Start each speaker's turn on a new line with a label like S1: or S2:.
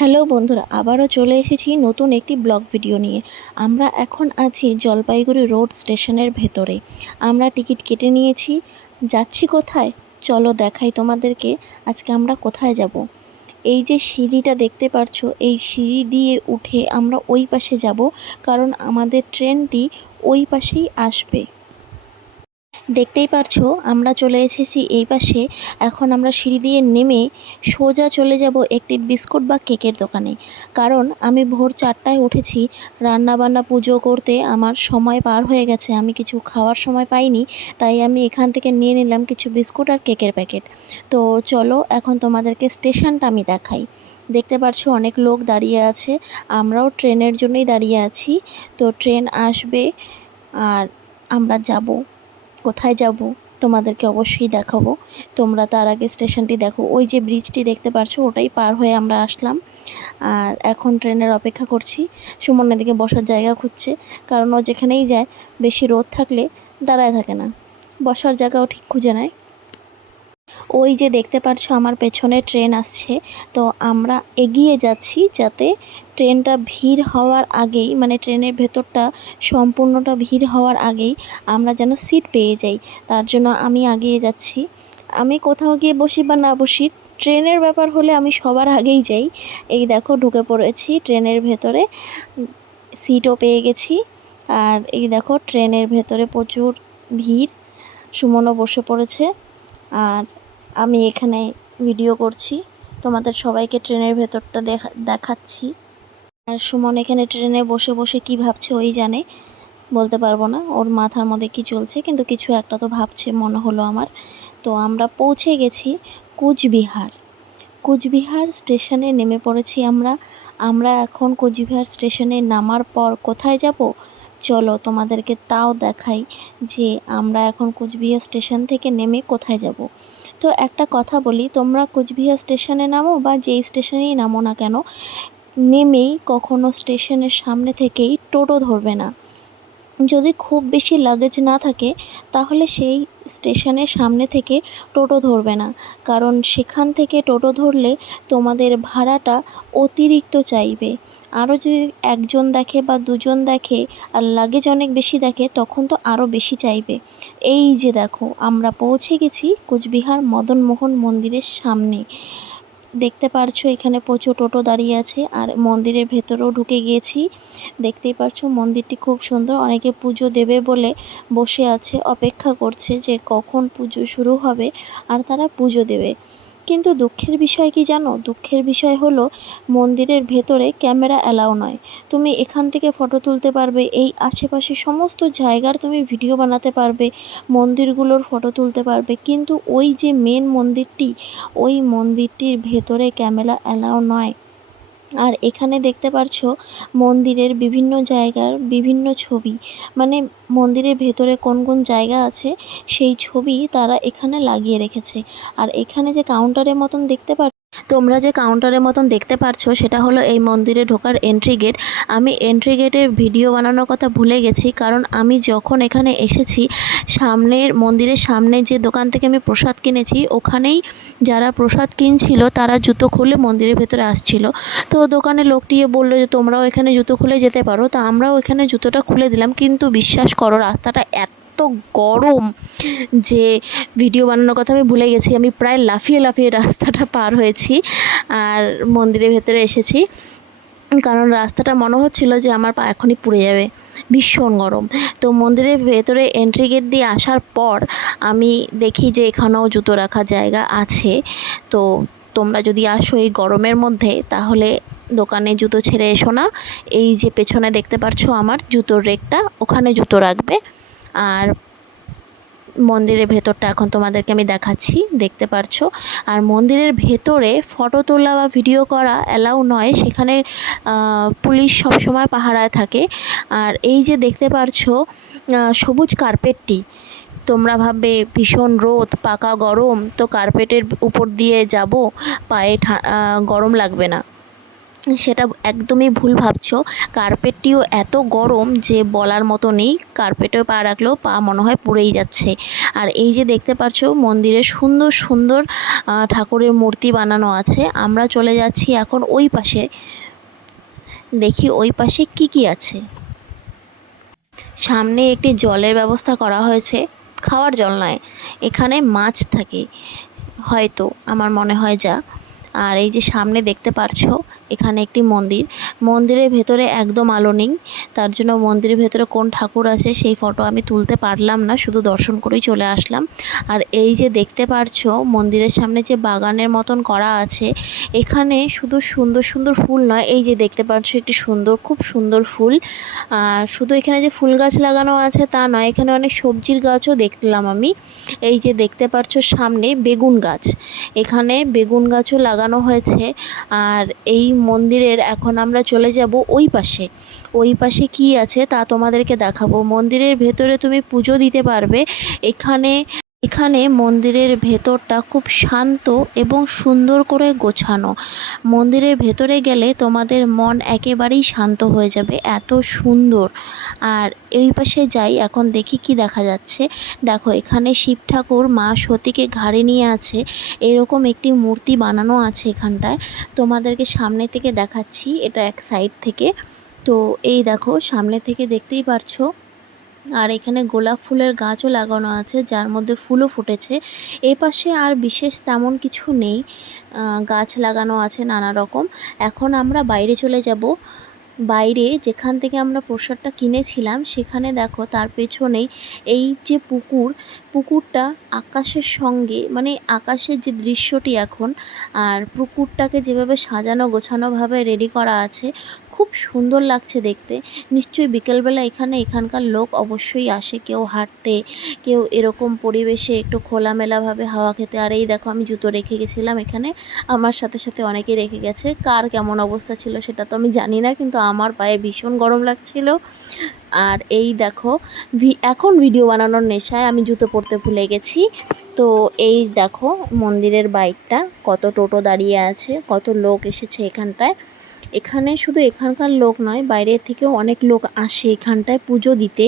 S1: Hello বন্ধুরা, আবারও চলে এসেছি নতুন একটি ব্লগ ভিডিও নিয়ে। আমরা এখন আছি জলপাইগুড়ি রোড স্টেশনের ভেতরে। আমরা টিকিট কেটে নিয়েছি। যাচ্ছি কোথায়? চলো দেখাই তোমাদেরকে আজকে আমরা কোথায় যাব। এই যে সিঁড়িটা দেখতে পারছ, এই সিঁড়ি দিয়ে উঠে আমরা ওই পাশে যাব, কারণ আমাদের ট্রেনটি ওই পাশেই আসবে। দেখতেই পারছ, আমরা চলে এসেছি এই পাশে। এখন আমরা সিঁড়ি দিয়ে নেমে সোজা চলে যাব একটি বিস্কুট বা কেকের দোকানে। কারণ আমি ভোর চারটায় উঠেছি রান্না বান্না পুজো করতে। আমার সময় পার হয়ে গেছে, আমি কিছু খাওয়ার সময় পাইনি, তাই আমি এখান থেকে নিয়ে নিলাম কিছু বিস্কুট আর কেকের প্যাকেট। তো চলো, এখন তোমাদেরকে স্টেশনটা আমি দেখাই। দেখতে পারছ, অনেক লোক দাঁড়িয়ে আছে, আমরাও ট্রেনের জন্যই দাঁড়িয়ে আছি। তো ট্রেন আসবে আর আমরা যাব। কোথায় যাব? তোমাদেরকে অবশ্যই দেখাবো। তোমরা তার আগে স্টেশনটি দেখো। ওই যে ব্রিজটি দেখতে পারছ, ওটাই পার হয়ে আমরা আসলাম। আর এখন ট্রেনের অপেক্ষা করছি। সুমন দিকে বসার জায়গা খুঁজছে। কারণ ও যেখানেই যায়, বেশি রোদ থাকলে দাঁড়ায় থাকে না। বসার জায়গাও ঠিক খুঁজে নেয়। ওই যে দেখতে পারছ আমার পেছনে ট্রেন আসছে। তো আমরা এগিয়ে যাচ্ছি যাতে ট্রেনটা ভিড় হওয়ার আগেই মানে ট্রেনের ভেতরটা সম্পূর্ণটা ভিড় হওয়ার আগেই আমরা যেন সিট পেয়ে যাই। তার জন্য আমি আগিয়ে যাচ্ছি। আমি কোথাও গিয়ে বসি বা না বসি, ট্রেনের ব্যাপার হলে আমি সবার আগেই যাই। এই দেখো ঢুকে পড়েছি ট্রেনের ভেতরে, সিটও পেয়ে গেছি। আর এই দেখো ট্রেনের ভেতরে প্রচুর ভিড়, সুমনও বসে পড়েছে। আর আমি এখানে ভিডিও করছি। তোমাদের সবাইকে ট্রেনের ভেতরটা দেখা দেখাচ্ছি। আর সুমন এখানে ট্রেনে বসে বসে কি ভাবছে ওই জানে। বলতে পারব না, ওর মাথার মধ্যে কি চলছে, কিন্তু কিছু একটা তো ভাবছে মনে হলো আমার। তো আমরা পৌঁছে গেছি কুচবিহার। কুচবিহার স্টেশনে নেমে পড়েছি আমরা। আমরা এখন কুচবিহার স্টেশনে নামার পর কোথায় যাব? চলো তোমাদেরকে তাও দেখাই যে আমরা এখন কুচবিহার স্টেশন থেকে নেমে কোথায় যাব। তো একটা কথা বলি, তোমরা কুচবিহার স্টেশনে নামো বা যেই স্টেশনেই নামো না কেন, নেমেই কখনো স্টেশনের সামনে থেকেই টোটো ধরবে না। যদি খুব বেশি লাগেজ না থাকে, তাহলে সেই স্টেশনের সামনে থেকে টোটো ধরবে না। কারণ সেখান থেকে টোটো ধরলে তোমাদের ভাড়াটা অতিরিক্ত চাইবে। আরও যদি একজন দেখে বা দুজন দেখে আর লাগেজ অনেক বেশি দেখে, তখন তো আরও বেশি চাইবে। এই যে দেখো, আমরা পৌঁছে গেছি কোচবিহার মদনমোহন মন্দিরের সামনে। দেখতে পারছ এখানে প্রচুর টোটো দাঁড়িয়ে আছে আর মন্দিরের ভেতরেও ঢুকে গিয়েছি। দেখতেই পারছ মন্দিরটি খুব সুন্দর। অনেকে পুজো দেবে বলে বসে আছে, অপেক্ষা করছে যে কখন পুজো শুরু হবে আর তারা পুজো দেবে। কিন্তু দুঃখের বিষয় কি জানো? দুঃখের বিষয় হলো, মন্দিরের ভেতরে ক্যামেরা অ্যালাও নয়। তুমি এখান থেকে ফটো তুলতে পারবে, এই আশেপাশে সমস্ত জায়গার তুমি ভিডিও বানাতে পারবে, মন্দিরগুলোর ফটো তুলতে পারবে। কিন্তু ওই যে মেন মন্দিরটি, ওই মন্দিরটির ভেতরে ক্যামেরা অ্যালাও নয়। আর এখানে দেখতে পারছ মন্দিরের বিভিন্ন জায়গার বিভিন্ন ছবি। মানে মন্দিরের ভেতরে কোন কোন জায়গা আছে, সেই ছবি তারা এখানে লাগিয়ে রেখেছে। আর এখানে যে কাউন্টারের মতন দেখতে পার তোমরা যে কাউন্টারের মতন দেখতে পারছ, সেটা হলো এই মন্দিরে ঢোকার এন্ট্রি গেট আমি এন্ট্রি গেটের ভিডিও বানানোর কথা ভুলে গেছি, কারণ আমি যখন এখানে এসেছি, সামনের, মন্দিরের সামনে যে দোকান থেকে আমি প্রসাদ কিনেছি, ওখানেই যারা প্রসাদ কিনছিল, তারা জুতো খুলে মন্দিরের ভেতরে আসছিল। তো দোকানের লোকটি বলল যে, তোমরাও এখানে জুতো খুলে যেতে পারো। তো আমরাও এখানে জুতোটা খুলে দিলাম, কিন্তু বিশ্বাস করো, রাস্তাটা এত গরম যে ভিডিও বানানোর কথা আমি ভুলে গেছি। আমি প্রায় লাফিয়ে লাফিয়ে রাস্তাটা পার হয়েছি আর মন্দিরের ভেতরে এসেছি। কারণ রাস্তাটা মনে হচ্ছিল যে আমার পা এখনই পুড়ে যাবে। ভীষণ গরম। তো মন্দিরের ভেতরে এন্ট্রি গেট দিয়ে আসার পর আমি দেখি যে এখানেও জুতো রাখার জায়গা আছে। তো তোমরা যদি আসো এই গরমের মধ্যে, তাহলে দোকানে জুতো ছেড়ে এসো না। এই যে পেছনে দেখতে পারছ আমার জুতোর রেকটা, ওখানে জুতো রাখবে। আর মন্দিরের ভেতরটা এখন তোমাদেরকে আমি দেখাচ্ছি, দেখতে পারছ। আর মন্দিরের ভেতরে ফটো তোলা বা ভিডিও করা অ্যালাউ নয়, সেখানে পুলিশ সবসময় পাহারায় থাকে। আর এই যে দেখতে পারছ সবুজ কার্পেটটি, তোমরা ভাববে ভীষণ রোদ, পাকা গরম, তো কার্পেটের উপর দিয়ে যাব, পায়ে গরম লাগবে না। সেটা একদমই ভুল ভাবছ। কার্পেটটিও এত গরম যে বলার মতো নেই। কার্পেটেও পা রাখলেও পা মনে হয় পুড়েই যাচ্ছে। আর এই যে দেখতে পাচ্ছ, মন্দিরে সুন্দর সুন্দর ঠাকুরের মূর্তি বানানো আছে। আমরা চলে যাচ্ছি এখন ওই পাশে। দেখি ওই পাশে কি কি আছে। সামনে একটি জলের ব্যবস্থা করা হয়েছে। খাওয়ার জল নয়, এখানে মাছ থাকে। হয়তো, আমার মনে হয় যা। আর এই যে সামনে দেখতে পারছ এখানে একটি মন্দির। মন্দিরের ভেতরে একদম আলো নেই। তার জন্য মন্দিরের ভেতরে কোন ঠাকুর আছে সেই ফটো আমি তুলতে পারলাম না, শুধু দর্শন করেই চলে আসলাম। আর এই যে দেখতে পারছ মন্দিরের সামনে যে বাগানের মতন করা আছে, এখানে শুধু সুন্দর সুন্দর ফুল নয়, এই যে দেখতে পাচ্ছ একটি সুন্দর, খুব সুন্দর ফুল। আর শুধু এখানে যে ফুল গাছ লাগানো আছে তা নয়, এখানে অনেক সবজির গাছও দেখলাম আমি। এই যে দেখতে পাচ্ছ সামনে বেগুন গাছ। এখানে বেগুন গাছও লাগানো হয়েছে। আর এই মন্দিরের, এখন আমরা চলে যাব ওই পাশে। ওই পাশে কি আছে তা তোমাদেরকে দেখাবো। মন্দিরের ভেতরে তুমি পুজো দিতে পারবে। এখানে এখানে মন্দিরের ভেতরটা খুব শান্ত এবং সুন্দর করে গোছানো। মন্দিরের ভেতরে গেলে তোমাদের মন একেবারেই শান্ত হয়ে যাবে, এত সুন্দর। আর এই পাশে যাই, এখন দেখি কি দেখা যাচ্ছে। দেখো, এখানে শিব ঠাকুর, মা সতীকে ঘাড়ে নিয়ে আছে। এরকম একটি মূর্তি বানানো আছে এখানটায়। তোমাদেরকে সামনে থেকে দেখাচ্ছি, এটা এক সাইড থেকে। তো এই দেখো, সামনে থেকে দেখতেই পারছ। আর এখানে গোলাপ ফুলের গাছও লাগানো আছে, যার মধ্যে ফুলও ফুটেছে। এ পাশে আর বিশেষ তেমন কিছু নেই গাছ লাগানো আছে নানা রকম। এখন আমরা বাইরে চলে যাব। বাইরে যেখান থেকে আমরা প্রসাদটা কিনেছিলাম, সেখানে দেখো তার পেছনেই এই যে পুকুর, পুকুরটা আকাশের সঙ্গে মানে আকাশের যে দৃশ্যটি এখন, আর পুকুরটাকে যেভাবে সাজানো গোছানোভাবে রেডি করা আছে খুব সুন্দর লাগছে দেখতে। নিশ্চয়ই বিকেলবেলা এখানে এখানকার লোক অবশ্যই আসে কেউ হাঁটতে, কেউ এরকম পরিবেশে একটু খোলামেলাভাবে হাওয়া খেতে। আর এই দেখো আমি জুতো রেখে গেছিলাম এখানে, আমার সাথে সাথে অনেকেই রেখে গেছে। কার কেমন অবস্থা ছিল সেটা তো আমি জানি না, কিন্তু আমার পায়ে ভীষণ গরম লাগছিল। আর এই দেখো এখন ভিডিও বানানোর নেশায় আমি জুতো পরতে ভুলে গেছি। তো এই দেখো মন্দিরের বাইকটা, কত টোটো দাঁড়িয়ে আছে, কত লোক এসেছে এখানটায়। এখানে শুধু এখানকার লোক নয় বাইরের থেকেও অনেক লোক আসে এখানটায় পুজো দিতে।